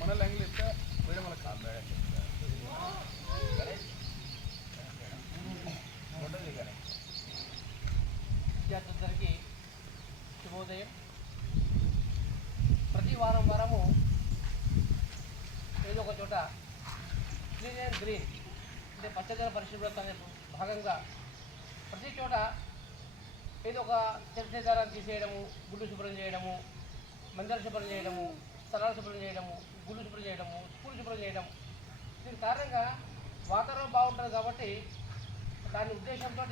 మన లాంగ్వేజ్ ఇస్తే మేడం మన విద్యార్థులందరికీ శుభోదయం. ప్రతి వారము ఏదో ఒక చోట క్లీన్ అండ్ గ్రీన్ అంటే పచ్చదన పరిశుభ్రత అనే భాగంగా ప్రతి చోట ఏదో ఒక చెత్తదారాన్ని తీసేయడము, గుడ్డు శుభ్రం చేయడము, మందిర శుభ్రం చేయడము, స్థలాలు శుభ్రం చేయడము, గుళ్ళు శుభ్రం చేయడము, స్కూల్ శుభ్రం చేయడం. దీని కారణంగా వాతావరణం బాగుంటుంది కాబట్టి దాని ఉద్దేశంతో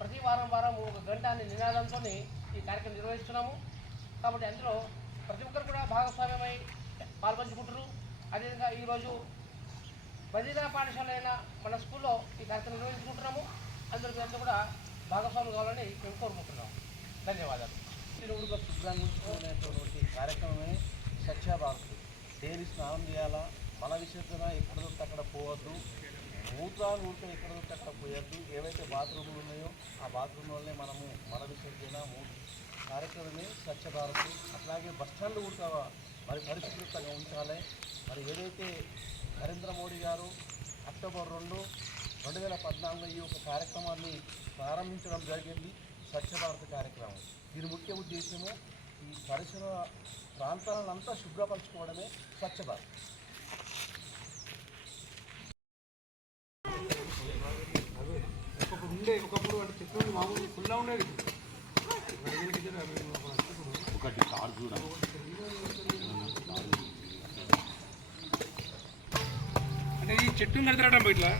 ప్రతి వారం ఒక గంట అనే నినాదంతో ఈ కార్యక్రమం నిర్వహిస్తున్నాము. కాబట్టి అందులో ప్రతి ఒక్కరు కూడా భాగస్వామ్యమై పాల్పంచుకుంటారు. అదేవిధంగా ఈరోజు బదిలీ పాఠశాల అయిన మన స్కూల్లో ఈ కార్యక్రమం నిర్వహించుకుంటున్నాము. అందరికీ కూడా భాగస్వామ్యం కావాలని మేము కోరుకుంటున్నాము. ధన్యవాదాలు. తిరుగుడుగా శుభ్రంగా ఉంచుకునేటువంటి కార్యక్రమమే స్వచ్ఛ భారత్. డైలీ స్నానం చేయాలా, మల విసర్జన ఎక్కడ దొరికితే అక్కడ పోవద్దు, మూత్రాలు ఉంటే ఎక్కడ దొరికితే అక్కడ పోయొద్దు. ఏవైతే బాత్రూములు ఉన్నాయో ఆ బాత్రూమ్ వల్లే మనము మల విసర్జన కార్యక్రమమే స్వచ్ఛ భారత్. అట్లాగే బస్టాండ్లు కూడా మరి పరిశుభ్రతగా ఉంచాలి. మరి ఏదైతే నరేంద్ర మోడీ గారు అక్టోబర్ 2, 2014 ఈ ఒక కార్యక్రమాన్ని ప్రారంభించడం జరిగింది, స్వచ్ఛ భారత్ కార్యక్రమం. దీని ముఖ్య ఉద్దేశము ఈ పరిసర ప్రాంతాలంతా శుభ్రపరచుకోవడమే స్వచ్ఛ భారత్. ఒకప్పుడు అంటే చెట్లు మామూలు ఫుల్గా ఉండేది. ఒకటి కార్ కూడా అంటే ఈ చెట్టు నడతరాటం ఇట్లా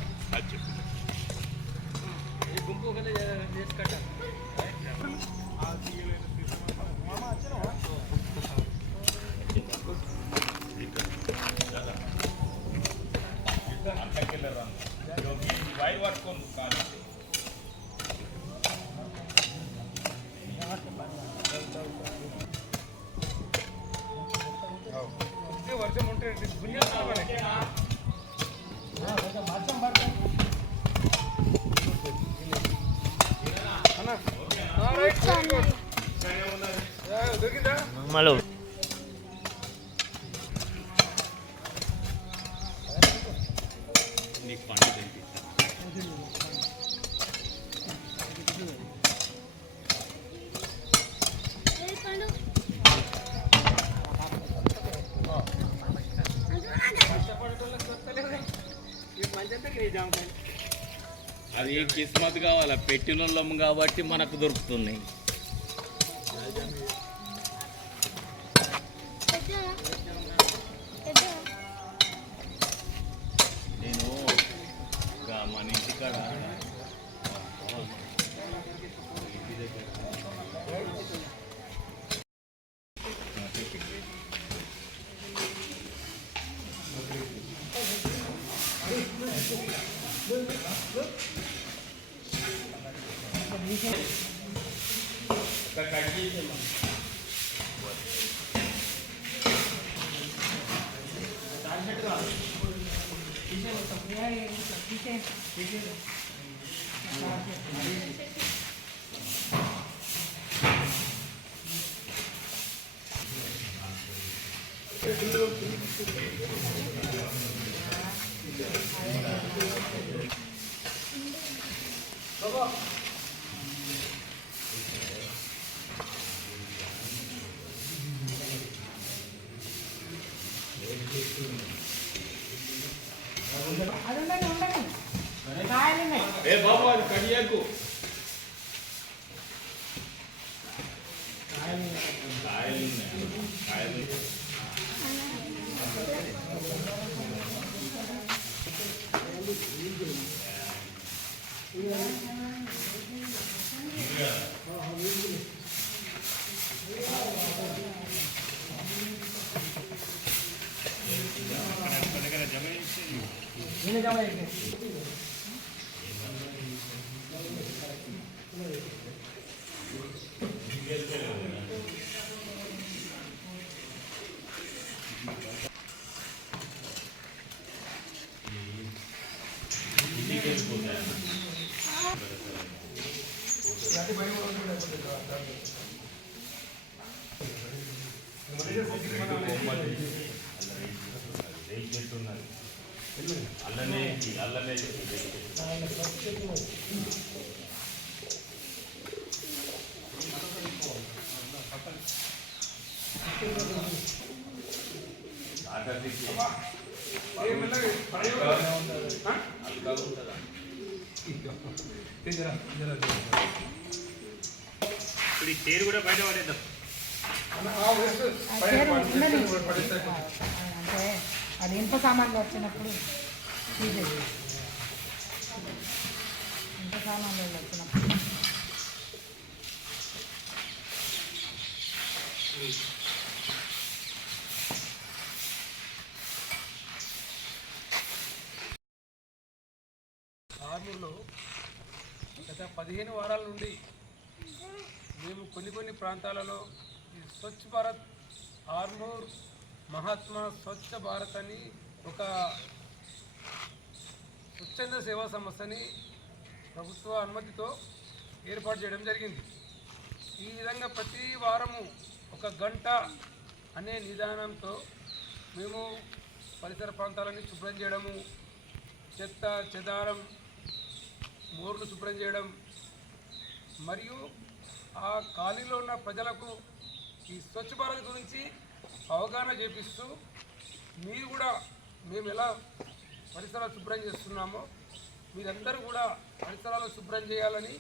గుంపు ఒకటే చేసి కట్టాలి. వర్షం ఉంటే దొరికిందా మళ్ళీ నీకు పండు అది కిస్మత్ కావాలా, పెట్టినోళ్ళము కాబట్టి మనకు దొరుకుతున్నాయి. నేను మన ఇంటికాడ ఇంటి దగ్గర ఏ బాబు అది కడియాకు ఇప్పుడు ఈ చైర్ కూడా బయట పడేద్దాం. అంటే అది ఇనుప సామాన్లు వచ్చినప్పుడు తీసేది. ఇనుప సామాన్లు వచ్చినప్పుడు ఆర్మూర్లో గత 15 వారాల నుండి మేము కొన్ని ప్రాంతాలలో ఈ స్వచ్ఛ భారత్ ఆర్మూర్ మహాత్మా స్వచ్ఛ భారత్ అని ఒక స్వచ్ఛంద సేవా సంస్థని ప్రభుత్వ అనుమతితో ఏర్పాటు చేయడం జరిగింది. ఈ విధంగా ప్రతి వారము 1 గంట అనే నిదానంతో మేము పరిసర ప్రాంతాలని శుభ్రం చేయడము, చెత్త చెదారం మోర్లు శుభ్రం చేయడం మరియు ఆ ఖాళీలో ఉన్న ప్రజలకు ఈ స్వచ్ఛ భారత్ గురించి అవగాహన చేపిస్తూ మీరు కూడా మేము ఎలా పరిసరాలు శుభ్రం చేస్తున్నామో మీరందరూ కూడా పరిసరాలు శుభ్రం చేయాలని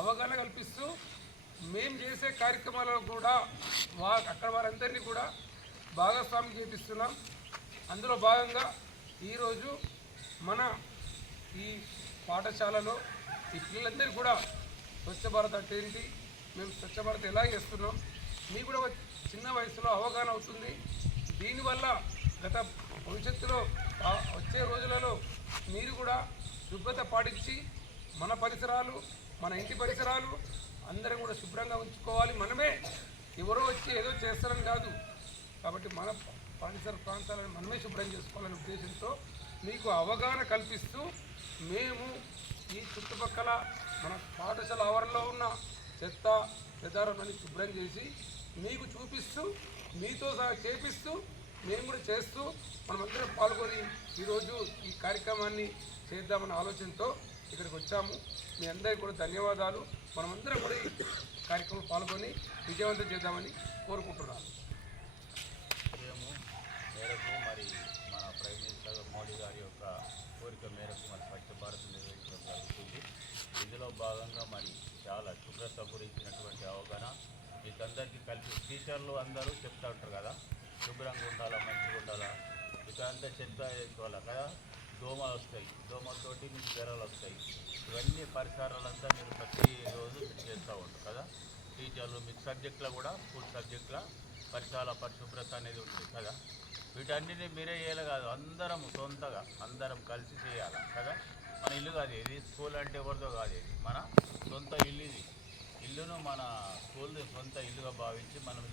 అవగాహన కల్పిస్తూ మేము చేసే కార్యక్రమాలలో కూడా అక్కడ వారందరినీ కూడా భాగస్వామి చేపిస్తున్నాం. అందులో భాగంగా ఈరోజు మన ఈ పాఠశాలలో ఈ పిల్లలందరూ కూడా స్వచ్ఛ భారత్ అంటే ఏంటి, మేము స్వచ్ఛ భారత్ ఎలా చేస్తున్నాం మీకు కూడా చిన్న వయసులో అవగాహన అవుతుంది. దీనివల్ల గత భవిష్యత్తులో వచ్చే రోజులలో మీరు కూడా శుభ్రత పాటించి మన పరిసరాలు మన ఇంటి పరిసరాలు అందరం కూడా శుభ్రంగా ఉంచుకోవాలి. మనమే ఎవరో వచ్చి ఏదో చేస్తారని కాదు, కాబట్టి మన పరిసర ప్రాంతాలను మనమే శుభ్రం చేసుకోవాలనే ఉద్దేశంతో మీకు అవగాహన కల్పిస్తూ మేము ఈ చుట్టుపక్కల మన పాఠశాల ఆవరణలో ఉన్న చెత్త చెదారాన్ని శుభ్రం చేసి మీకు చూపిస్తూ మీతో సహా చేపిస్తూ మేము కూడా చేస్తూ మనమందరం పాల్గొని ఈరోజు ఈ కార్యక్రమాన్ని చేద్దామన్న ఆలోచనతో ఇక్కడికి వచ్చాము. మీ అందరికీ కూడా ధన్యవాదాలు. మనమందరం కూడా ఈ కార్యక్రమంలో పాల్గొని విజయవంతం చేద్దామని కోరుకుంటున్నాను. మేరకు మరి మన ప్రైమ్ మినిస్టర్ మోడీ గారి యొక్క కోరిక మేరకు మరి స్వచ్ఛ భారత్ నిర్వహించడం జరుగుతుంది. ఇందులో భాగంగా మరి చాలా శుభ్రత గురించినటువంటి అవగాహన మీకందరికీ కలిపి టీచర్లు అందరూ చెప్తూ ఉంటారు కదా, శుభ్రంగా ఉండాలా, మంచిగా ఉండాలా, ఇకంతా చెత్త వేసుకోవాలా కదా, దోమలు వస్తాయి, దోమలతోటి మీకు జ్వరాలు వస్తాయి. ఇవన్నీ పరిసరాలంతా మీరు ప్రతిరోజు మీరు చేస్తూ ఉంటారు కదా. టీచర్లు మీకు సబ్జెక్టులో కూడా స్కూల్ సబ్జెక్టులో పరిసరాల పరిశుభ్రత అనేది ఉంటుంది కదా. వీటన్నిటిని మీరే చేయాలి కాదు, అందరం సొంతగా అందరం కలిసి చేయాలి కదా. మన ఇల్లు కాదు ఇది, స్కూల్ అంటే ఎవరిదో కాదు, ఇది మన సొంత ఇల్లు. ఇది ఇల్లును మన స్కూల్ని సొంత ఇల్లుగా భావించి మనం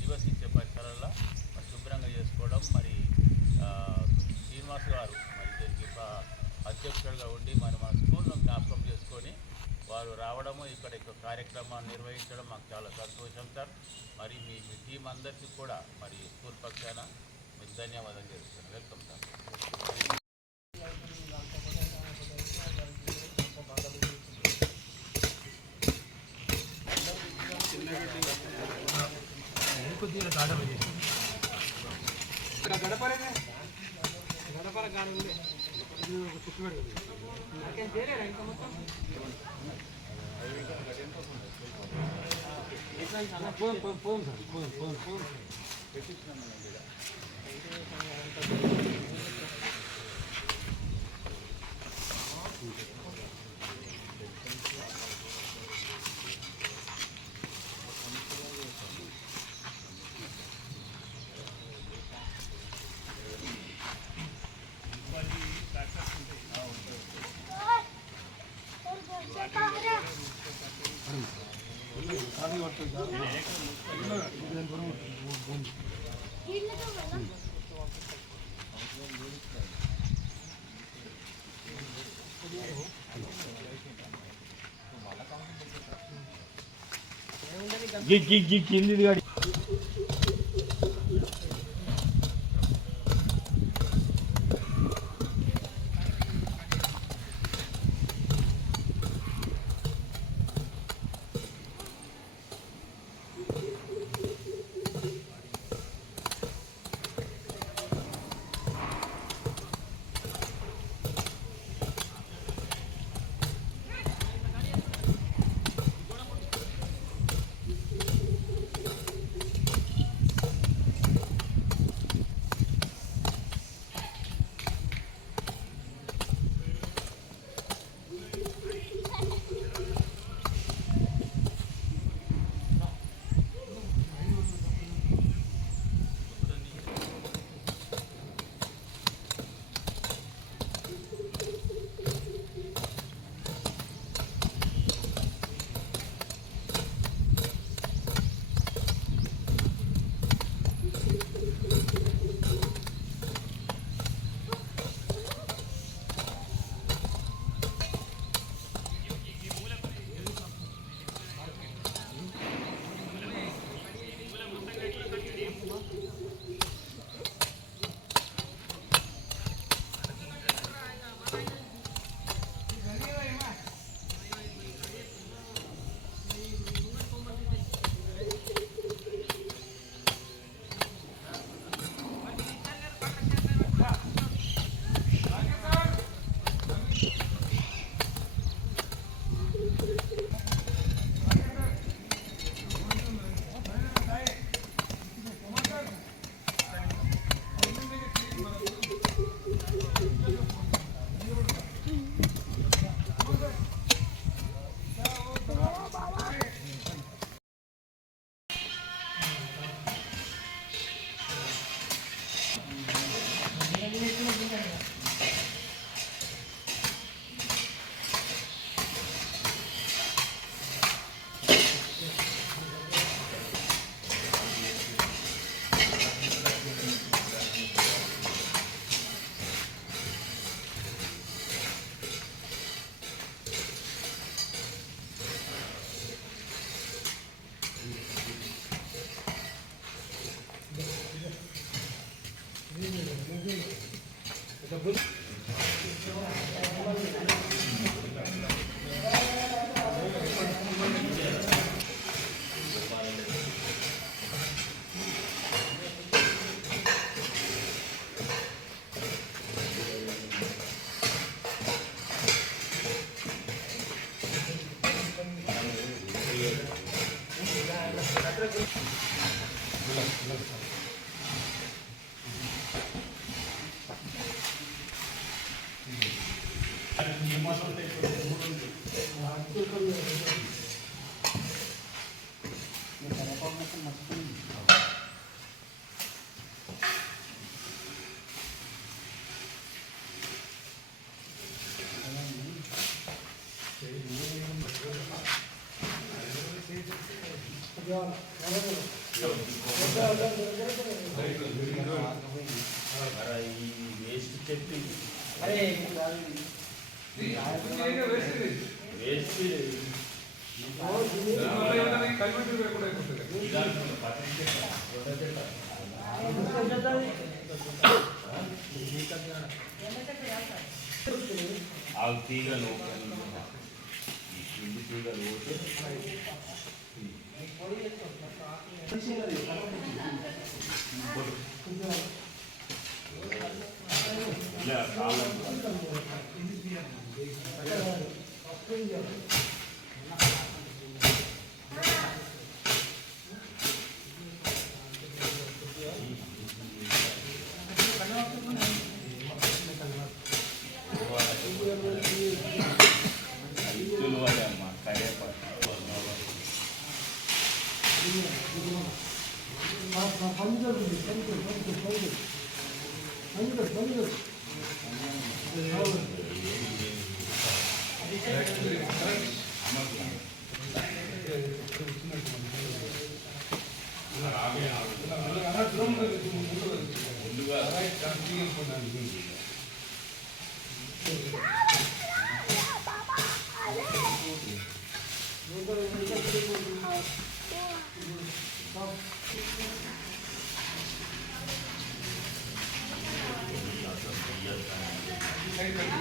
నివసించే పరిసరాల్లో మరి శుభ్రంగా చేసుకోవడం. మరి శ్రీనివాస్ గారు మరి దీనికి అధ్యక్షుడిగా ఉండి మరి మన స్కూల్ను జ్ఞాపకం చేసుకొని వారు రావడము, ఇక్కడ కార్యక్రమాన్ని నిర్వహించడం మాకు చాలా సంతోషం సార్. మరి మీ టీం అందరికీ కూడా మరి స్కూల్ పక్షాన మీకు ధన్యవాదాలు చేస్తున్నాను. Welcome sir. గడపర కానీ కింది తీగలు తీగలు Thank you.